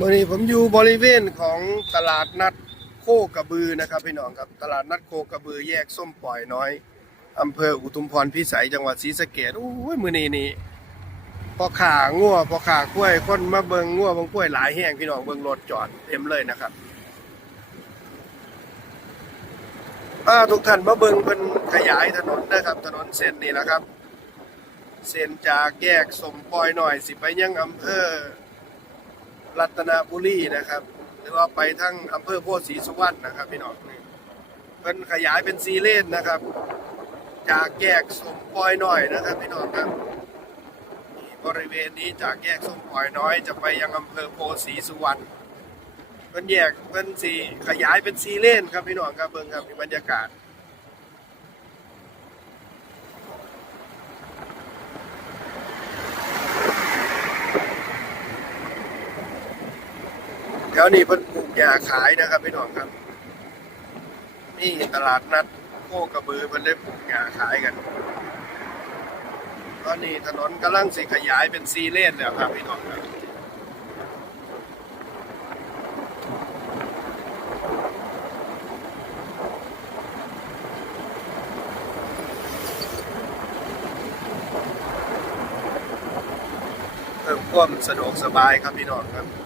มื่อนี้ผมอยู่บริเวณของตลาดนัดโคกระบือนะครับพี่น้องครับ ตลาดนัดโคกระบือแยกส้มปล่อยน้อยอำเภออุทุมพรพิสัยจังหวัดศรีสะเกษโอ้ยมื่อนี้นี่พอขางัวพอขากล้วยคนมาเบิงงัวเบางกล้วยหลายแห้งพี่น้องเบิงรถจอดเต็มเลยนะครับอ่าทุกท่านมาเบิงเป็นขยายถนนนะครับ ถนนเส้นนี้นะครับ เส้นจากแยกสมปล่อยหน่อยสิไปยังอำเภอ รัตนบุรีนะครับหรือว่าไปทั้งอำเภอโพธิ์ศรีสุวรรณนะครับพี่น้องนี่เพิ่นขยายเป็นซีเลนนะครับ จากแยกสมปอยน้อยนะครับ พี่น้องครับบริเวณนี้จากแยกสมปอยน้อยจะไปยังอำเภอโพธิ์ศรีสุวรรณเพิ่นแยกเพิ่นสีขยายเป็นซีเลนครับพี่น้องครับเบิ่งครับมีบรรยากาศ ถวนี้เพิ่นปลูกหญ้าขายนะครับพี่น้องครับนี่ตลาดนัดโคกระบือเพิ่นได้ปลูกหญ้าขายกันตอนนี้ถนนกำลังสิขยายเป็นซีเลนแล้วครับพี่น้องครับเพิ่มความสะดวกสบายครับพี่น้องครับ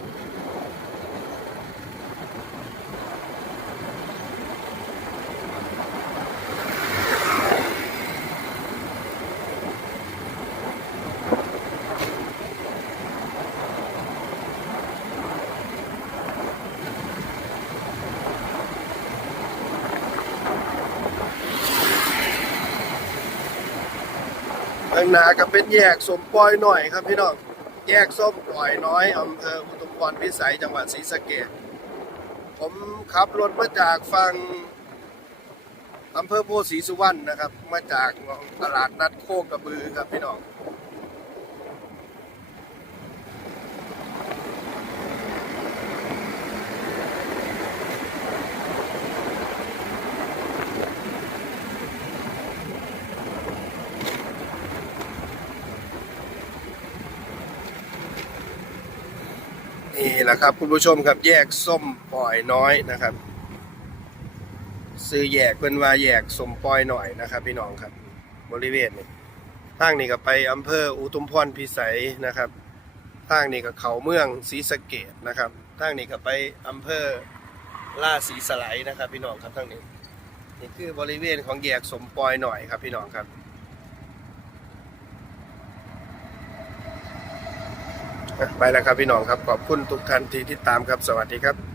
ข้างหน้าก็เป็นแยกสมปอยหน่อยครับพี่น้องแยกส้มปล่อยน้อยอำเภออุทุมพรพิสัยจังหวัดศรีสะเกดผมขับรถมาจากฝั่งอำเภอโพธิ์ศรีสุวรรณนะครับ มาจากตลาดนัดโคกระบือครับพี่น้อง นี่แหละครับ คุณผู้ชมครับแยกส้มปล่อยน้อยนะครับ ซื้อแยกเป็นว่าแยกส้มปล่อยหน่อยนะครับ พี่น้องครับ บริเวณนี้ทางนี้ก็ไปอำเภออุทุมพรพิสัยนะครับทางนี้ก็เขาเมืองศรีสะเกดนะครับทางนี้ก็ไปอำเภอล่าศรีสไลนะครับ พี่น้องครับทางนี้นี่คือบริเวณของแยกสมปอยหน่อยครับพี่น้องครับ ไปแล้วครับพี่น้องครับขอบคุณทุกท่านที่ติดตามครับสวัสดีครับ